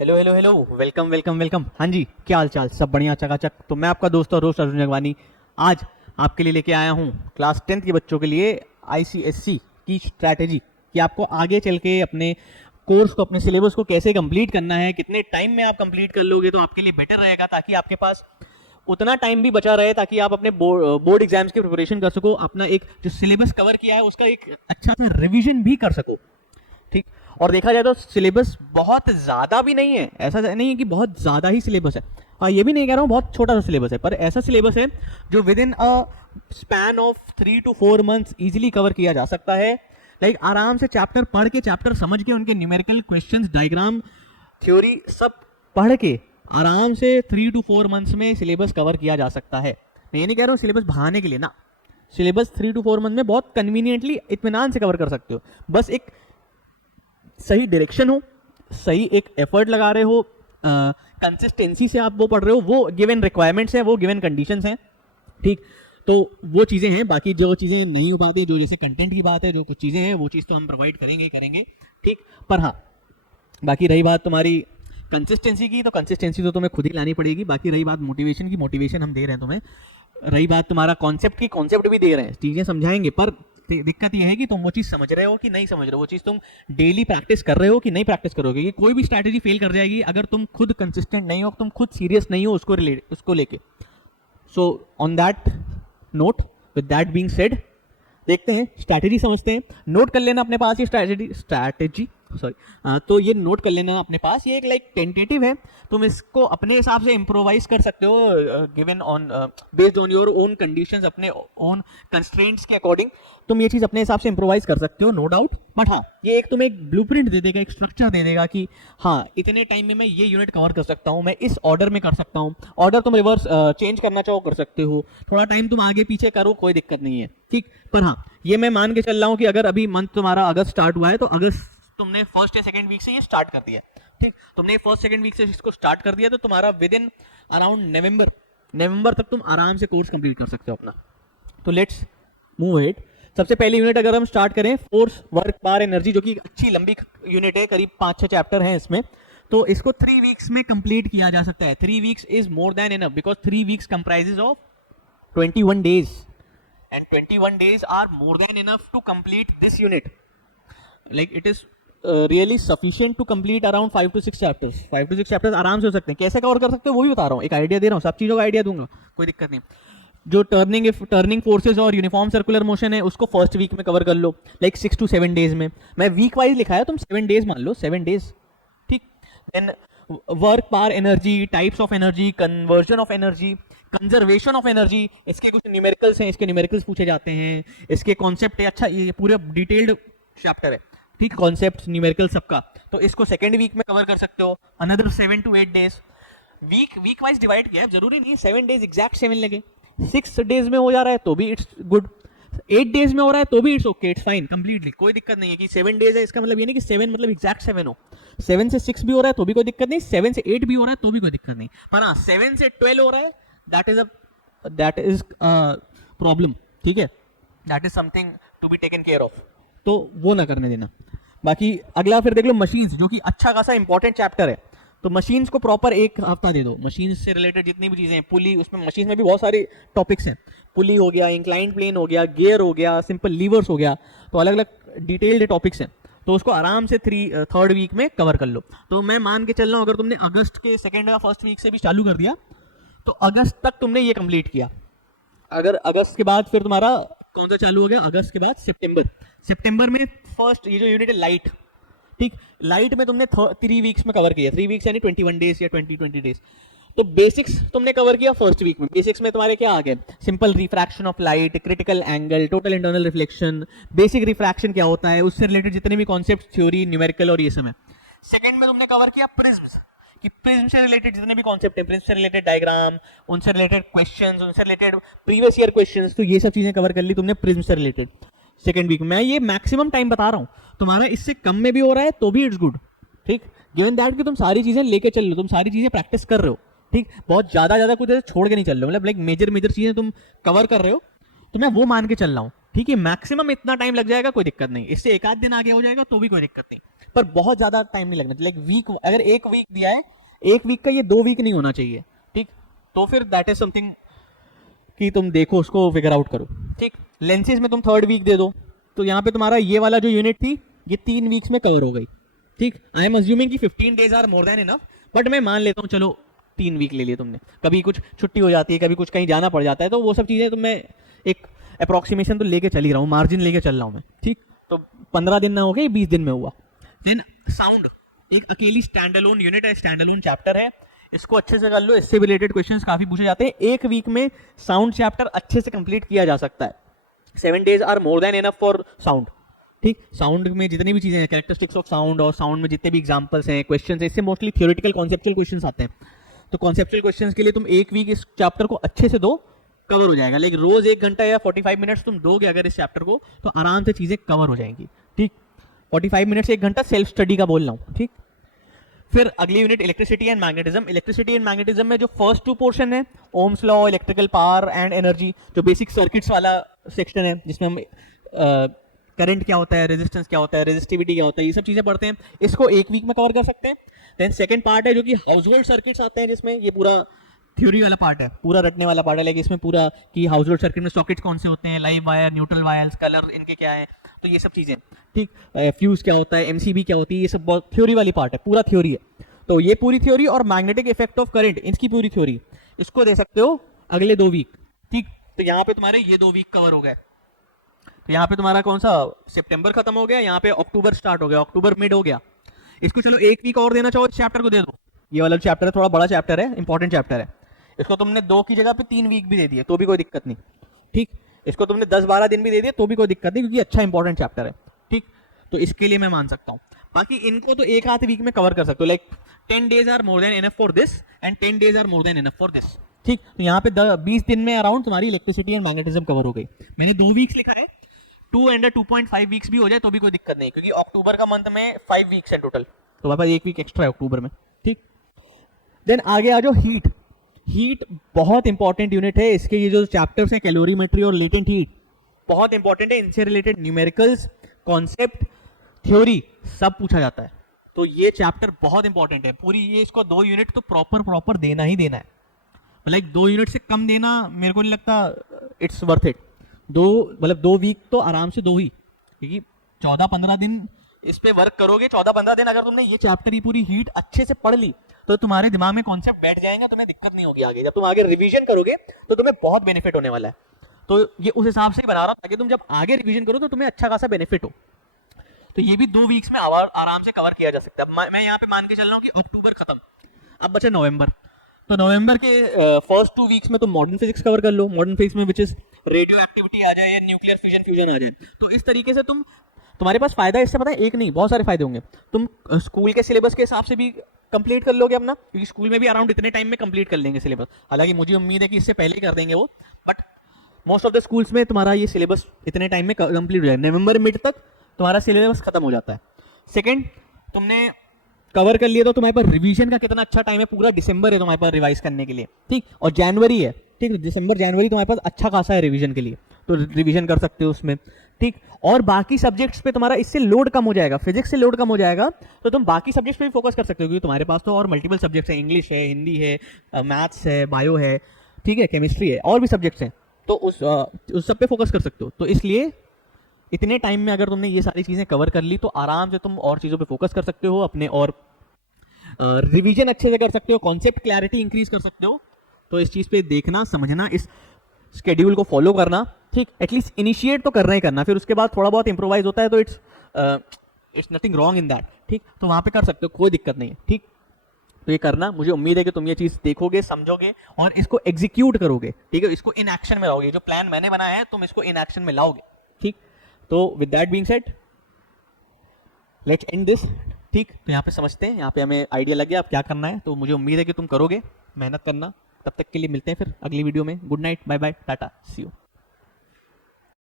Hello hello hello, welcome welcome welcome. हाँ जी, क्या हाल चाल? सब बढ़िया चकाचक। तो मैं आपका दोस्त और रोस्ट अर्जुन जगवानी आज आपके लिए लेके आया हूँ क्लास 10th के बच्चों के लिए आईसीएससी की स्ट्रैटेजी कि आपको आगे चल के अपने कोर्स को, अपने सिलेबस को कैसे कंप्लीट करना है, कितने टाइम में आप कंप्लीट कर लोगे तो आपके लिए बेटर रहेगा, ताकि आपके पास उतना टाइम भी बचा रहे ताकि आप अपने बोर्ड एग्जाम्स की प्रिपरेशन कर सको, अपना एक जो सिलेबस कवर किया है उसका एक अच्छा सा रिविजन भी कर सको। ठीक। और देखा जाए तो सिलेबस बहुत ज़्यादा भी नहीं है, ऐसा नहीं है कि बहुत ज़्यादा ही सिलेबस है। हाँ, ये भी नहीं कह रहा हूँ बहुत छोटा सा सिलेबस है, पर ऐसा सिलेबस है जो with in a span of 3 to 4 months easily cover किया जा सकता है। लाइक आराम से चैप्टर पढ़ के, चैप्टर समझ के, उनके न्यूमेरिकल क्वेश्चंस, डायग्राम, थ्योरी सब पढ़ के आराम से 3 to 4 months में सिलेबस कवर किया जा सकता है। मैं ये नहीं कह रहा हूँ सिलेबस बढ़ाने के लिए ना, सिलेबस 3 to 4 months में बहुत कन्वीनियंटली इत्मीनान से कवर कर सकते हो। बस एक सही डायरेक्शन हो, सही एक एफर्ट लगा रहे हो, कंसिस्टेंसी से आप वो पढ़ रहे हो, वो गिवन रिक्वायरमेंट्स हैं, वो गिवन कंडीशंस हैं। ठीक। तो वो चीज़ें हैं। बाकी जो चीज़ें नहीं हो पाती, जो जैसे कंटेंट की बात है, जो कुछ चीज़ें हैं वो चीज़ तो हम प्रोवाइड करेंगे करेंगे। ठीक। पर हाँ, बाकी रही बात तुम्हारी कंसिस्टेंसी की, तो कंसिस्टेंसी तो तुम्हें खुद ही लानी पड़ेगी। बाकी रही बात मोटिवेशन की, मोटिवेशन हम दे रहे हैं तुम्हें। रही बात तुम्हारा कॉन्सेप्ट की, कॉन्सेप्ट भी दे रहे हैं, चीज़ें समझाएंगे। पर दिक्कत यह है कि तुम वो चीज़ समझ रहे हो कि नहीं समझ रहे हो, वो चीज़ तुम डेली प्रैक्टिस कर रहे हो कि नहीं प्रैक्टिस करोगे। ये कोई भी स्ट्रैटेजी फेल कर जाएगी अगर तुम खुद कंसिस्टेंट नहीं हो, तुम खुद सीरियस नहीं हो उसको लेके। So on that note, with that being said, देखते हैं स्ट्रैटेजी, समझते हैं। नोट कर लेना अपने पास ये स्ट्रैटेजी सॉरी, तो ये नोट कर लेना अपने पास। ये एक लाइक टेंटेटिव है, तुम इसको अपने हिसाब से इम्प्रोवाइज कर सकते हो, given on based on your own conditions, अपने ओन कंस्ट्रेंट्स के अकॉर्डिंग तुम ये चीज़ अपने हिसाब से इम्प्रोवाइज कर सकते हो, नो डाउट। बट हाँ, ये एक तुम्हें एक ब्लूप्रिंट दे देगा, एक स्ट्रक्चर दे देगा कि हाँ इतने टाइम में मैं ये यूनिट कवर कर सकता हूँ, मैं इस ऑर्डर में कर सकता हूँ। ऑर्डर तुम रिवर्स चेंज करना चाहो कर सकते हो, थोड़ा टाइम तुम आगे पीछे करो, कोई दिक्कत नहीं है। ठीक। पर हाँ, ये मैं मान के चल रहा हूँ कि अगर अभी मंथ तुम्हारा अगस्त स्टार्ट हुआ है तो अगस्त तुमने फर्स्ट या सेकंड वीक से ये स्टार्ट कर दिया। ठीक। तुमने फर्स्ट सेकंड वीक से इसको स्टार्ट कर दिया तो तुम्हारा विद इन अराउंड नवंबर तक तुम आराम से कोर्स कंप्लीट कर सकते हो अपना। तो लेट्स मूव इट। सबसे पहली यूनिट अगर हम स्टार्ट करें, फोर्स वर्क पावर एनर्जी, जो कि अच्छी लंबी यूनिट है, करीब 5-6 चैप्टर हैं इसमें। तो इसको 3 वीक्स में कंप्लीट किया जा सकता है। 3 weeks is more than enough, because 3 weeks comprises of 21 days, and 21 days are more than enough to complete this unit. Like it is really sufficient to complete around 5 to 6 chapters. 5 to 6 chapters आराम से हो सकते हैं। कैसे cover कर सकते हो वो भी बता रहा हूँ, एक आइडिया दे रहा हूँ, सब चीज़ों का आइडिया दूंगा, कोई दिक्कत नहीं। जो टर्निंग फोर्सेज और यूनिफॉर्म सर्कुलर मोशन है उसको फर्स्ट वीक में कवर कर लो, लाइक 6 to 7 days में। मैं वीक वाइज लिखा है, तुम 7 days मान लो, 7 days। ठीक। Then work power energy, types of energy, conversion of energy, conservation of energy, इसके कुछ न्यूमेरिकल्स हैं, इसके न्यूमेरिकल्स पूछे जाते हैं, इसके कॉन्सेप्ट है। अच्छा, ये पूरा डिटेल्ड चैप्टर है। ठीक। कॉन्सेप्ट, न्यूमेरिकल सबका, तो इसको सेकेंड वीक में कवर कर सकते हो, another 7 to 8 days। Week wise divide किया है, जरूरी नहीं 7 days एग्जैक्ट 7 लगे। 6 days में हो जा रहा है तो भी इट्स गुड, 8 days में हो रहा है तो भी it's okay, it's fine, completely कोई दिक्कत नहीं है। कि 7 days है इसका मतलब ये नहीं कि 7 मतलब एग्जैक्ट 7 हो। 7 से 6 भी हो रहा है तो भी कोई दिक्कत नहीं, 7 से 8 भी हो रहा है तो भी कोई दिक्कत नहीं। पर हाँ, 7 से 12 हो रहा है, दैट इज प्रॉब्लम। ठीक है, that is something to be taken care of, तो वो ना करने देना। बाकी अगला फिर देख लो मशीन्स, जो कि अच्छा खासा इंपॉर्टेंट चैप्टर है। तो मशीन्स को प्रॉपर 1 हफ्ता दे दो। मशीन्स से रिलेटेड जितनी भी चीज़ें हैं, पुली, उसमें मशीन्स में भी बहुत सारे टॉपिक्स हैं। पुली हो गया, इंक्लाइंड प्लेन हो गया, गियर हो गया, सिंपल लीवर्स हो गया, तो अलग अलग डिटेल्ड टॉपिक्स हैं। तो उसको आराम से 3rd वीक में कवर कर लो। तो मैं मान के चल रहा हूँ अगर तुमने अगस्त के 2nd या 1st वीक से भी चालू कर दिया तो अगस्त तक तुमने ये कंप्लीट किया। अगर अगस्त के बाद फिर तुम्हारा कौन सा चालू हो गया, अगस्त के बाद सितंबर में फर्स्ट ये जो यूनिट है लाइट। ठीक। लाइट में तुमने 3 वीक्स में कवर किया, 3 वीक्स यानी 21 days या 20 days। तो बेसिक्स तुमने कवर किया फर्स्ट वीक में। बेसिक्स में तुम्हारे क्या आ गए, simple refraction of light, critical angle, total internal reflection, basic refraction क्या होता है, उससे रिलेटेड जितने भी कॉन्सेप्ट, थ्योरी, न्यूमेरिकल और ये सब है। सेकंड में तुमने कवर किया प्रिज्म्स, कि प्रिज्म से रिलेटेड जितने भी कॉन्सेप्ट है, प्रिज्म से रिलेटेड डायग्राम, उनसे रिलेटेड क्वेश्चंस, उनसे रिलेटेड प्रीवियस ईयर क्वेश्चंस, तो ये सब चीजें कवर कर ली तुमने प्रिज्म से रिलेटेड सेकंड वीक में। मैं ये मैक्सिमम टाइम बता रहा हूँ, तुम्हारा इससे कम में भी हो रहा है तो भी इट्स गुड। ठीक। गिवन दैट कि तुम सारी चीजें लेके चल रहे हो, तुम सारी चीजें प्रैक्टिस कर रहे हो। ठीक। बहुत ज्यादा कुछ छोड़ के नहीं चल रहे हो, मतलब लाइक मेजर चीजें तुम कवर कर रहे हो, तो मैं वो मान के चल रहा हूँ। ठीक है, मैक्सिमम इतना टाइम लग जाएगा, कोई दिक्कत नहीं, इससे एक आध दिन आगे हो जाएगा तो भी कोई दिक्कत नहीं, पर बहुत ज्यादा टाइम नहीं लगना, लाइक वीक, अगर एक वीक दिया है, एक वीक का ये 2 वीक नहीं होना चाहिए, ठीक, तो फिर दैट इज समथिंग कि तुम देखो उसको फिगर आउट करो, ठीक। लेंसेज में तुम 3rd वीक दे दो, तो यहाँ पे तुम्हारा ये वाला जो यूनिट थी ये 3 वीक्स में कवर हो गई, ठीक। आई एम अज्यूमिंग कि 15 days are more than enough, but मैं मान लेता हूँ चलो 3 वीक ले लिए तुमने, कभी कुछ छुट्टी हो जाती है, कभी कुछ कहीं जाना पड़ जाता है, तो वो सब चीज़ें तो मैं एक अप्रॉक्सीमेशन तो लेके चल ही रहा हूँ, मार्जिन लेके चल रहा हूँ मैं, ठीक। तो 15 दिन ना हो गए, 20 दिन में हुआ। देन साउंड एक अकेली स्टैंड अलोन यूनिट है, स्टैंड अलोन चैप्टर है, इसको अच्छे से कर लो, इससे रिलेटेड क्वेश्चंस काफी पूछे जाते हैं। एक वीक में साउंड चैप्टर अच्छे से कंप्लीट किया जा सकता है, 7 days are more than enough for sound, ठीक। साउंड में जितनी भी चीजें हैं, कैरेक्टरिस्टिक्स ऑफ साउंड और साउंड में जितने भी एग्जांपल्स हैं, क्वेश्चंस हैं, इससे मोस्टली थ्योरेटिकल कॉन्सेप्चुअल क्वेश्चंस आते हैं, तो कॉन्सेप्चुअल क्वेश्चंस के लिए तुम एक वीक इस चैप्टर को अच्छे से दो, कवर हो जाएगा। लाइक रोज 1 घंटा या 45 मिनट्स तुम दोगे अगर इस चैप्टर को, तो आराम से चीजें कवर हो जाएंगी, ठीक। 45 मिनट से 1 घंटा सेल्फ स्टडी का बोल रहा हूँ, ठीक। फिर अगली unit electricity and magnetism. Electricity and magnetism में जो फर्स्ट 2 पोर्शन है, Ohm's law, electrical power and energy, जो बेसिक सर्किट्स वाला सेक्शन है, जिसमें हम करंट क्या होता है, रेजिस्टेंस क्या होता है, रेजिस्टिविटी क्या होता है, ये सब चीजें पढ़ते हैं, इसको 1 वीक में कवर कर सकते हैं। देन सेकंड पार्ट है जो कि हाउस होल्ड सर्किट्स आते हैं, जिसमें ये पूरा थ्योरी वाला पार्ट है, पूरा रटने वाला पार्ट है, लेकिन इसमें पूरा कि हाउस होल्ड सर्किट में सॉकेट्स कौन से होते हैं, live wire, neutral wires, colour इनके क्या है, तो ये सब चीजें, ठीक। फ्यूज क्या होता है, एमसीबी क्या होती है, ये सब बहुत थ्योरी वाली पार्ट है, पूरा थ्योरी है। तो ये पूरी थ्योरी और मैग्नेटिक इफेक्ट ऑफ करंट, इसकी पूरी थ्योरी, इसको दे सकते हो अगले 2 वीक, ठीक। तो यहाँ पे तुम्हारे ये 2 वीक कवर हो गए। तो यहाँ पे तुम्हारा कौन सा सितंबर खत्म हो गया, यहाँ पे अक्टूबर स्टार्ट हो गया, अक्टूबर मिड हो गया। इसको चलो 1 वीक और देना चाहो, इस चैप्टर को दे दो, ये वाला चैप्टर है, थोड़ा बड़ा चैप्टर है, इंपॉर्टेंट चैप्टर है, इसको तुमने 2 की जगह पे 3 वीक भी दे दिए तो भी कोई दिक्कत नहीं, ठीक। इसको तुमने 10-12 दिन भी दे दिए तो भी कोई दिक्कत नहीं, क्योंकि अच्छा इंपॉर्टेंट चैप्टर है, ठीक। तो इसके लिए मैं मान सकता हूँ। बाकी इनको तो 1 आध वीक में कवर कर सकते हो, like 10 days are more than enough for this and 10 days are more than enough for this, ठीक। तो यहाँ पे 20 दिन में अराउंड तुम्हारी इलेक्ट्रिसिटी एंड मैग्नेटिज्म कवर हो गई। मैंने 2 वीक्स लिखा है, 2 एंड 2.5 वीक्स भी हो जाए तो भी कोई दिक्कत नहीं, क्योंकि अक्टूबर का मंथ में 5 वीक्स है टोटल, तो वहाँ पर 1 वीक एक्स्ट्रा है अक्टूबर में, ठीक। देन आगे आ जाओ हीट। हीट बहुत इंपॉर्टेंट यूनिट है, इसके ये जो चैप्टर्स हैं, कैलोरीमेट्री और लेटेंट हीट, बहुत इंपॉर्टेंट है, इनसे रिलेटेड न्यूमेरिकल्स, कॉन्सेप्ट, थ्योरी सब पूछा जाता है, तो ये चैप्टर बहुत इंपॉर्टेंट है। पूरी ये इसको 2 यूनिट तो प्रॉपर देना ही देना है, लाइक 2 यूनिट से कम देना मेरे को नहीं लगता इट्स वर्थ इट। 2 वीक तो आराम से 2 ही, क्योंकि 14-15 दिन इस पे वर्क करोगे, 14-15 दिन अगर तुमने ये चैप्टर की पूरी हीट अच्छे से पढ़ ली तो तुम्हारे दिमाग में कॉन्सेप्ट बैठ जाएगा, तुम्हें दिक्कत नहीं होगी आगे, जब तुम आगे रिवीजन करोगे तो तुम्हें बहुत बेनिफिट होने वाला है। तो ये उस हिसाब से ही बना रहा हूँ ताकि तुम जब आगे रिवीजन करो तो तुम्हें अच्छा खासा बेनिफिट हो। तो ये भी 2 वीक्स में आराम से कवर किया जा सकता है। मैं यहाँ पे मान के चल रहा हूँ कि अक्टूबर खत्म, अब बचे नवंबर, तो नवंबर के फर्स्ट 2 वीक्स में तुम मॉडर्न फिजिक्स कवर कर लो, मॉडर्न फिजिक्स में विच इज रेडियो एक्टिविटी आ जाए या न्यूक्लियर फिजन फ्यूजन आ जाए, तो इस तरीके से तुम्हारे पास फायदा इससे पता है एक नहीं बहुत सारे फायदे होंगे। तुम स्कूल के सिलेबस के हिसाब से भी कंप्लीट कर लोगे अपना, क्योंकि स्कूल में भी अराउंड इतने टाइम में कंप्लीट कर लेंगे सिलेबस, हालांकि मुझे उम्मीद है कि इससे पहले ही कर देंगे वो, but most of the schools में तुम्हारा ये सिलेबस इतने टाइम में कंप्लीट हो जाएगा, नवंबर मिड तक तुम्हारा सिलेबस खत्म हो जाता है। सेकेंड, तुमने कवर कर लिया तो तुम्हारे पास रिवीजन का कितना अच्छा टाइम है, पूरा दिसंबर है तुम्हारे पास रिवाइज करने के लिए, ठीक, और जनवरी है, ठीक, दिसंबर जनवरी तुम्हारे पास अच्छा खासा है रिवीजन के लिए, तो रिवीजन कर सकते हो उसमें, ठीक। और बाकी सब्जेक्ट्स पे तुम्हारा इससे लोड कम हो जाएगा, फिजिक्स से लोड कम हो जाएगा, तो तुम बाकी सब्जेक्ट्स पे भी फोकस कर सकते हो, क्योंकि तुम्हारे पास तो और मल्टीपल सब्जेक्ट्स हैं, इंग्लिश है, हिंदी है, मैथ्स है, बायो है, ठीक है, केमिस्ट्री है, और भी सब्जेक्ट्स हैं, तो उस सब पे फोकस कर सकते हो। तो इसलिए इतने टाइम में अगर तुमने ये सारी चीज़ें कवर कर ली तो आराम से तुम और चीज़ों पे फोकस कर सकते हो अपने, और रिवीजन अच्छे से कर सकते हो, कॉन्सेप्ट क्लैरिटी इंक्रीज कर सकते हो। तो इस चीज़ पे देखना, समझना, इस स्केड्यूल को फॉलो करना, ठीक, एटलीस्ट इनिशिएट तो करना ही करना, फिर उसके बाद थोड़ा बहुत इंप्रोवाइज होता है तो it's nothing wrong in that, ठीक, तो वहाँ पे कर सकते हो, कोई दिक्कत नहीं है, ठीक। तो ये करना, मुझे उम्मीद है कि तुम ये चीज़ देखोगे, समझोगे और इसको एग्जीक्यूट करोगे, ठीक है, इसको इन एक्शन में लाओगे, जो प्लान मैंने बनाया है तुम इसको इन एक्शन में लाओगे, ठीक। तो with that being said let's end this, ठीक। तो यहाँ पे समझते हैं, यहाँ पे हमें आइडिया लग गया अब क्या करना है, तो मुझे उम्मीद है कि तुम करोगे, मेहनत करना। तब तक के लिए मिलते हैं फिर अगली वीडियो में। Good night, bye bye, tata, see you.